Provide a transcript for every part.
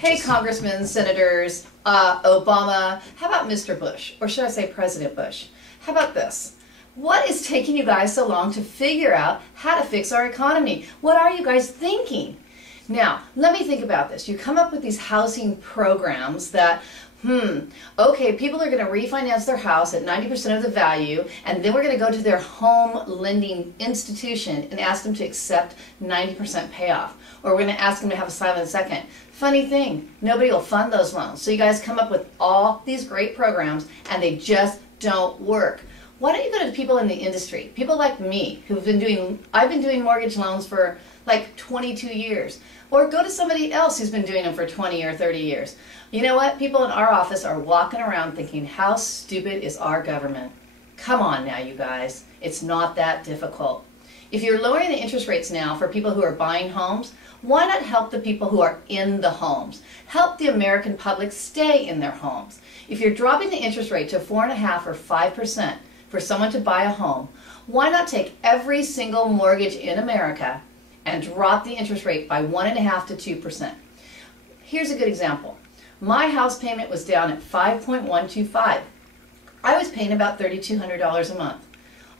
Hey, congressmen, senators, Obama, how about Mr. Bush? Or should I say President Bush? How about this? What is taking you guys so long to figure out how to fix our economy? What are you guys thinking? Now, let me think about this. You come up with these housing programs that, okay, people are going to refinance their house at 90% of the value, and then we're going to go to their home lending institution and ask them to accept 90% payoff. Or we're going to ask them to have a silent second. Funny thing, nobody will fund those loans. So you guys come up with all these great programs, and they just don't work. Why don't you go to people in the industry, people like me, I've been doing mortgage loans for like 22 years, or go to somebody else who's been doing them for 20 or 30 years. You know what? People in our office are walking around thinking, how stupid is our government? Come on now, you guys. It's not that difficult. If you're lowering the interest rates now for people who are buying homes, why not help the people who are in the homes? Help the American public stay in their homes. If you're dropping the interest rate to 4.5% or 5% for someone to buy a home, why not take every single mortgage in America and drop the interest rate by 1.5% to 2%? Here's a good example. My house payment was down at 5.125. I was paying about $3,200 a month.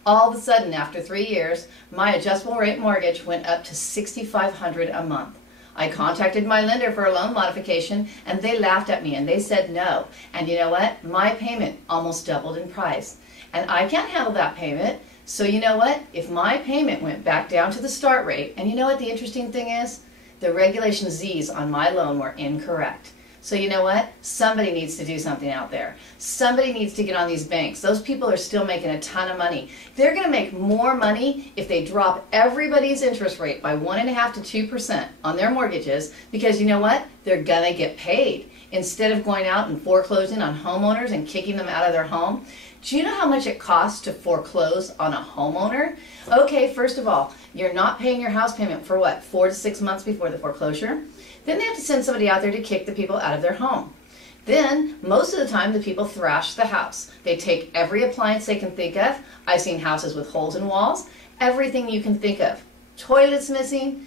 All of a sudden, after 3 years, my adjustable rate mortgage went up to $6,500 a month. I contacted my lender for a loan modification, and they laughed at me and they said no. And you know what? My payment almost doubled in price. And I can't handle that payment. So you know what? If my payment went back down to the start rate, and you know what the interesting thing is? The regulation Z's on my loan were incorrect. So you know what? Somebody needs to do something out there. Somebody needs to get on these banks. Those people are still making a ton of money. They're going to make more money if they drop everybody's interest rate by 1.5% to 2% on their mortgages, because you know what? They're going to get paid. Instead of going out and foreclosing on homeowners and kicking them out of their home. Do you know how much it costs to foreclose on a homeowner? Okay, first of all, you're not paying your house payment for what, 4 to 6 months before the foreclosure? Then they have to send somebody out there to kick the people out of their home. Then, most of the time, the people thrash the house. They take every appliance they can think of. I've seen houses with holes in walls. Everything you can think of. Toilets missing,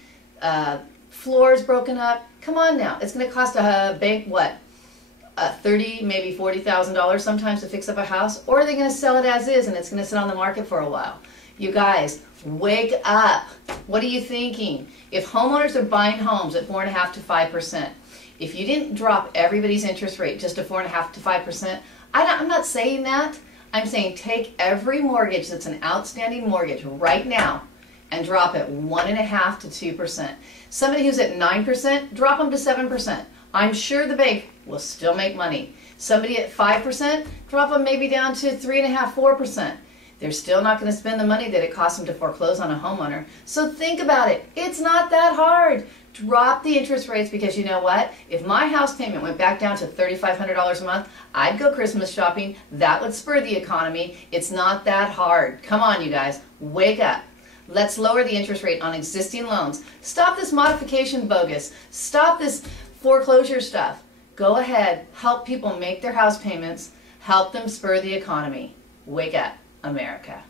floors broken up. Come on now. It's going to cost a bank, what? $30,000, maybe $40,000 sometimes to fix up a house, or are they going to sell it as is and it's going to sit on the market for a while? You guys, wake up. What are you thinking? If homeowners are buying homes at 4.5% to 5%, if you didn't drop everybody's interest rate just to 4.5% to 5%, I'm not saying that. I'm saying take every mortgage that's an outstanding mortgage right now and drop it 1.5% to 2%. Somebody who's at 9%, drop them to 7%. I'm sure the bank will still make money. Somebody at 5%, drop them maybe down to 3.5%, 4%. They're still not going to spend the money that it costs them to foreclose on a homeowner. So think about it. It's not that hard. Drop the interest rates, because you know what? If my house payment went back down to $3,500 a month, I'd go Christmas shopping. That would spur the economy. It's not that hard. Come on, you guys. Wake up. Let's lower the interest rate on existing loans. Stop this modification bogus. Stop this foreclosure stuff. Go ahead. Help people make their house payments. Help them spur the economy. Wake up, America.